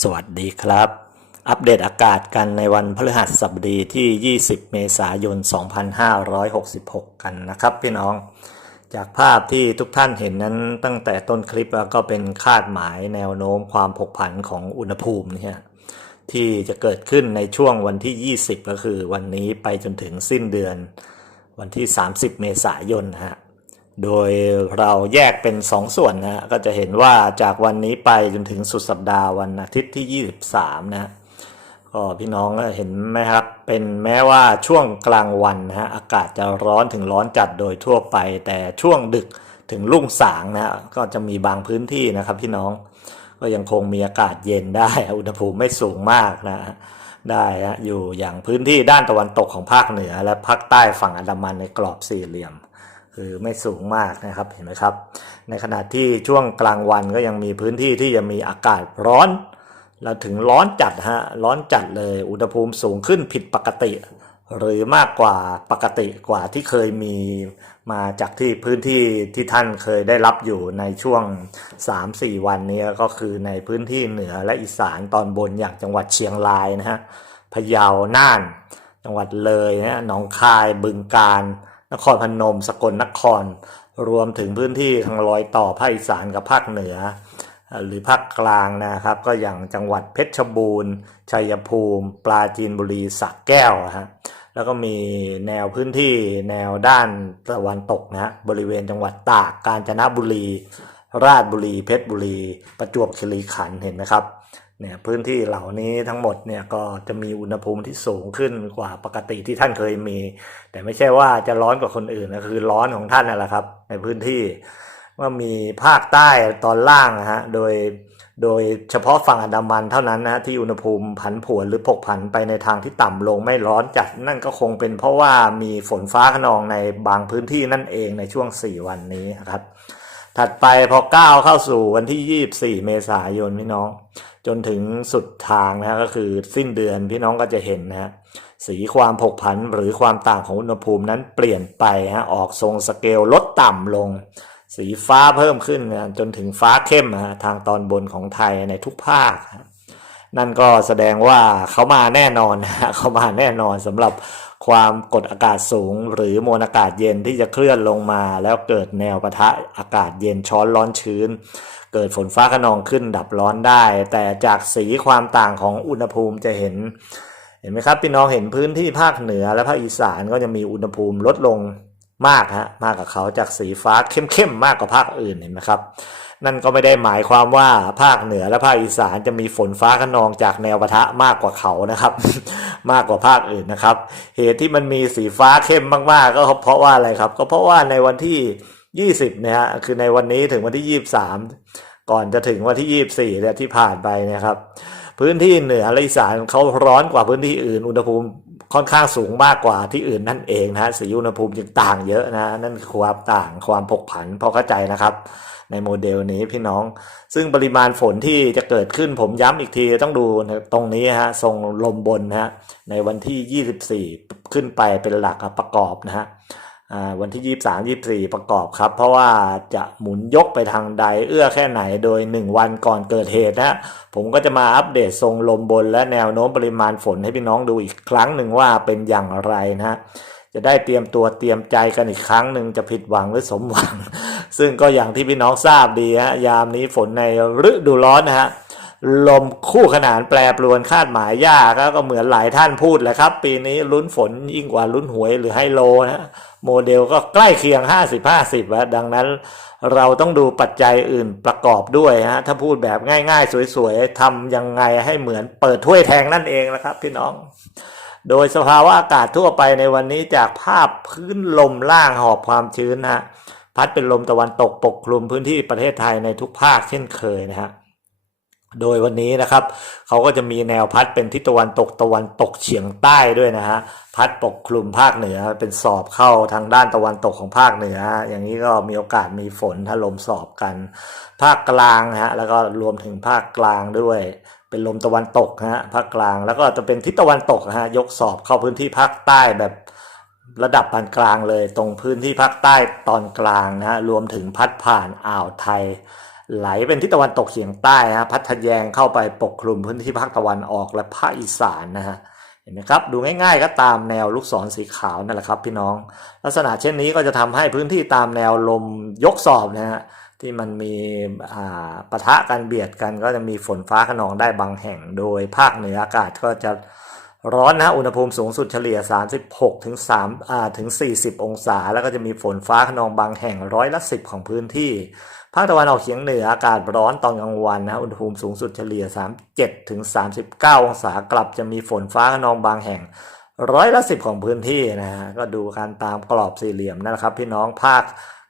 สวัสดีครับ อัปเดตอากาศกันในวันพฤหัสบดีที่ 20 เมษายน 2566 กันนะครับพี่น้อง จากภาพที่ทุกท่านเห็นนั้นตั้งแต่ต้นคลิปก็เป็นคาดหมายแนวโน้มความผกผันของอุณหภูมิเนี่ยที่จะเกิดขึ้นในช่วงวันที่ 20 ก็คือวันนี้ไปจนถึงสิ้นเดือนวันที่ 30 เมษายนนะฮะ โดยเราแยกเป็น 2 ส่วนนะฮะก็จะเห็นว่าจากวันนี้ไปจนถึงสุดสัปดาห์วันอาทิตย์ที่ 23นะฮะก็พี่น้องเห็นไหมครับ เป็นแม้ว่าช่วงกลางวันนะฮะอากาศจะร้อนถึงร้อนจัดโดยทั่วไป แต่ช่วงดึกถึงรุ่งสางนะฮะก็จะมีบางพื้นที่นะครับพี่น้องก็ยังคงมีอากาศเย็นได้อุณหภูมิไม่สูงมากนะฮะได้ฮะอยู่อย่างพื้นที่ด้านตะวันตกของภาคเหนือ และภาคใต้ฝั่งอันดามันในกรอบสี่เหลี่ยม คือไม่สูงมากนะครับเห็นไหมครับ ในขณะที่ช่วงกลางวันก็ยังมีพื้นที่ที่จะมีอากาศร้อนแล้วถึงร้อนจัดฮะร้อนจัดเลยอุณหภูมิสูงขึ้นผิดปกติ หรือมากกว่าปกติกว่าที่เคยมีมาจากที่พื้นที่ที่ท่านเคยได้รับอยู่ในช่วง 3-4 วันนี้ก็คือในพื้นที่เหนือและอีสานตอนบนอย่างจังหวัดเชียงรายนะฮะพะเยาน่าน จังหวัดเลยนะหนองคายบึงกาฬ นครพนม สกลนคร รวมถึงพื้นที่ทางรอยต่อภาคอีสานกับภาคเหนือ หรือภาคกลางนะครับ ก็อย่างจังหวัดเพชรบูรณ์ ชัยภูมิ ปราจีนบุรีสระแก้วฮะแล้วก็มีแนวพื้นที่แนวด้านตะวันตกนะฮะบริเวณจังหวัดตากกาญจนบุรี ราชบุรี เพชรบุรี ประจวบคีรีขันธ์เห็นไหมครับ เนี่ยพื้นที่เหล่านี้ทั้งหมดเนี่ยก็จะมีอุณหภูมิที่สูงขึ้นกว่าปกติที่ท่านเคยมี แต่ไม่ใช่ว่าจะร้อนกว่าคนอื่นนะคือร้อนของท่านนั่นแหละครับ ในพื้นที่ว่ามีภาคใต้ตอนล่างนะฮะโดยโดยเฉพาะฝั่งอันดามันเท่านั้นนะที่อุณหภูมิผันผวนหรือผกผันไปในทางที่ต่ำลงไม่ร้อนจัดนั่นก็คงเป็นเพราะว่ามีฝนฟ้าขนองในบางพื้นที่นั่นเองในช่วง 4 วันนี้ครับ ถัดไปพอก้าวเข้าสู่วันที่ 24 เมษายนพี่น้อง จนถึงสุดทางนะก็คือสิ้นเดือนพี่น้องก็จะเห็นนะสีความผกผันหรือความต่างของอุณหภูมินั้นเปลี่ยนไปฮะออกทรงสเกลลดต่ำลง สีฟ้าเพิ่มขึ้นนะจนถึงฟ้าเข้มนะฮะทางตอนบนของไทยในทุกภาคฮะ นั่นก็แสดงว่าเขามาแน่นอนนะฮะเขามาแน่นอนสำหรับความกดอากาศสูง หรือมวลอากาศเย็นที่จะเคลื่อนลงมา แล้วเกิดแนวปะทะอากาศเย็นช้อนร้อนชื้น เกิดฝนฟ้าขนองขึ้นดับร้อนได้ แต่จากสีความต่างของอุณหภูมิจะเห็น เห็นไหมครับพี่น้องเห็นพื้นที่ภาคเหนือและภาคอีสานก็จะมีอุณหภูมิลดลงมากฮะมากกว่าเขาจากสีฟ้าเข้มๆมากกว่าภาคอื่นเห็นไหมครับ นั่นก็ไม่ได้หมายความว่าภาคเหนือและภาคอีสานจะมีฝนฟ้าขนองจากแนวปะทะมากกว่าเขานะครับ มากกว่าภาคอื่นนะครับ เหตุที่มันมีสีฟ้าเข้มมากๆก็เพราะว่าอะไรครับ ก็เพราะว่าในวันที่ 20เนี่ยฮะคือในวันนี้ถึงวันที่ 23 ก่อนจะถึงวันที่ 24เนี่ยที่ผ่านไปเนะครับ พื้นที่เหนือและอีสานเขาร้อนกว่าพื้นที่อื่นอุณหภูมิ ค่อนข้างสูงมากกว่าที่อื่นนั่นเองนะฮะสีอุณหภูมิจึงต่างเยอะนะ นั่นคือความต่างความผกผันพอเข้าใจนะครับ ในโมเดลนี้พี่น้อง ซึ่งปริมาณฝนที่จะเกิดขึ้นผมย้ำอีกทีต้องดูตรงนี้ฮะทรงลมบนนะฮะในวันที่ 24 ขึ้นไปเป็นหลักประกอบนะฮะ วันที่ 23 24 ประกอบครับ เพราะว่าจะหมุนยกไปทางใดเอื้อแค่ไหนโดย 1 วันก่อนเกิดเหตุนะผมก็จะมาอัปเดตทรงลมบนและแนวโน้มปริมาณฝนให้พี่น้องดูอีกครั้งหนึ่งว่าเป็นอย่างไรนะฮะจะได้เตรียมตัวเตรียมใจกันอีกครั้งหนึ่งจะผิดหวังหรือสมหวัง ซึ่งก็อย่างที่พี่น้องทราบดีฮะยามนี้ฝนในฤดูร้อนนะฮะลมคู่ขนานแปรปรวนคาดหมายยากก็เหมือนหลายท่านพูดแหละครับ ปีนี้ลุ้นฝนยิ่งกว่าลุ้นหวยหรือไฮโลนะ โมเดลก็ใกล้เคียง 50-50แล้วดังนั้นเราต้องดูปัจจัยอื่นประกอบด้วยฮะถ้าพูดแบบง่าย ๆ สวยๆทำยังไงให้เหมือนเปิดถ้วยแทงนั่นเองนะครับพี่น้อง โดยสภาวะอากาศทั่วไปในวันนี้จากภาพพื้นลมล่างหอบความชื้นฮะพัดเป็นลมตะวันตกปกคลุมพื้นที่ประเทศไทยในทุกภาคเช่นเคยนะฮะ โดยวันนี้นะครับเขาก็จะมีแนวพัดเป็นทิศตะวันตกตะวันตกเฉียงใต้ด้วยนะฮะพัดปกคลุมภาคเหนือเป็นสอบเข้าทางด้านตะวันตกของภาคเหนือ อย่างนี้ก็มีโอกาสมีฝนถ้าลมสอบกัน ภาคกลางฮะแล้วก็รวมถึงภาคกลางด้วย เป็นลมตะวันตกฮะภาคกลางแล้วก็จะเป็นทิศตะวันตกฮะยกสอบเข้าพื้นที่ภาคใต้แบบระดับปานกลางเลย ตรงพื้นที่ภาคใต้ตอนกลางนะฮะรวมถึงพัดผ่านอ่าวไทย ไหลเป็นทิศตะวันตกเฉียงใต้ฮะพัดทะแยงเข้าไปปกคลุมพื้นที่ภาคตะวันออกและภาคอีสานนะฮะเห็นไหมครับดูง่ายๆก็ตามแนวลูกศรสีขาวนั่นแหละครับพี่น้อง ลักษณะเช่นนี้ก็จะทำให้พื้นที่ตามแนวลมยกสอบนะฮะที่มันมีอ่าปะทะกันเบียดกันก็จะมีฝนฟ้าขนองได้บางแห่งโดยภาคเหนืออากาศก็จะร้อนนะอุณหภูมิสูงสุดเฉลี่ย 36ถึง3อ่าถึง 40 องศา แล้วก็จะมีฝนฟ้าขนองบางแห่งร้อยละ 10 ของพื้นที่ ภาคตะวันออกเฉียงเหนืออากาศร้อนตอนกลางวันนะอุณหภูมิสูงสุดเฉลี่ย 37ถึง39 องศากลับจะมีฝนฟ้าขนองบางแห่งร้อยละสิบของพื้นที่นะฮะก็ดูการตามกรอบสี่เหลี่ยมนั่นแหละครับ พี่น้องภาค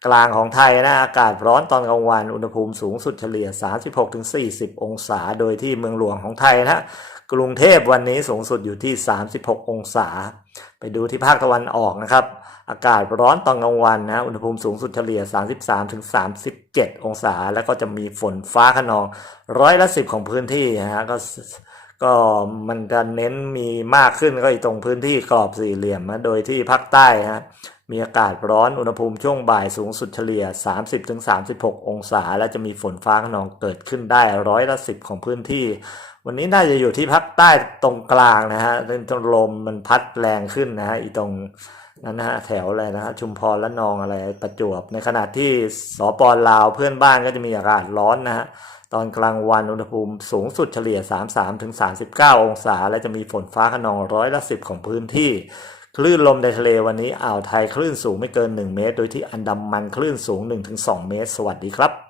กลางของไทยนะอากาศร้อนตอนกลางวันอุณหภูมิสูงสุดเฉลี่ย 36-40 องศา โดยที่เมืองหลวงของไทยนะ กรุงเทพวันนี้สูงสุดอยู่ที่ 36 องศา ไปดูที่ภาคตะวันออกนะครับ อากาศร้อนตอนกลางวันนะอุณหภูมิสูงสุดเฉลี่ย 33-37 องศา แล้วก็จะมีฝนฟ้าขนองร้อยละสิบของพื้นที่ฮะก็ก็มันจะเน้นมีมากขึ้นก็อีกตรงพื้นที่กรอบสี่เหลี่ยมนะโดยที่ภาคใต้ฮะมีอากาศร้อนอุณหภูมิช่วงบ่ายสูงสุดเฉลี่ย 30-36 องศา และจะมีฝนฟ้าขนองเกิดขึ้นได้ร้อยละสิบของพื้นที่ วันนี้น่าจะอยู่ที่ภาคใต้ตรงกลางนะฮะตรงลมมันพัดแรงขึ้นนะฮะอีตรงนั้นนะฮะแถวอะไรนะฮะชุมพรและนองอะไรประจวบ ในขณะที่สปปลาวเพื่อนบ้านก็จะมีอากาศร้อนนะฮะตอนกลางวันอุณหภูมิสูงสุดเฉลี่ย 33-39 องศา และจะมีฝนฟ้าขนองร้อยละสิบของพื้นที่ คลื่นลมในทะเลวันนี้อ่าวไทยคลื่นสูงไม่เกิน 1 เมตร โดยที่อันดามันคลื่นสูง 1-2 เมตร สวัสดีครับ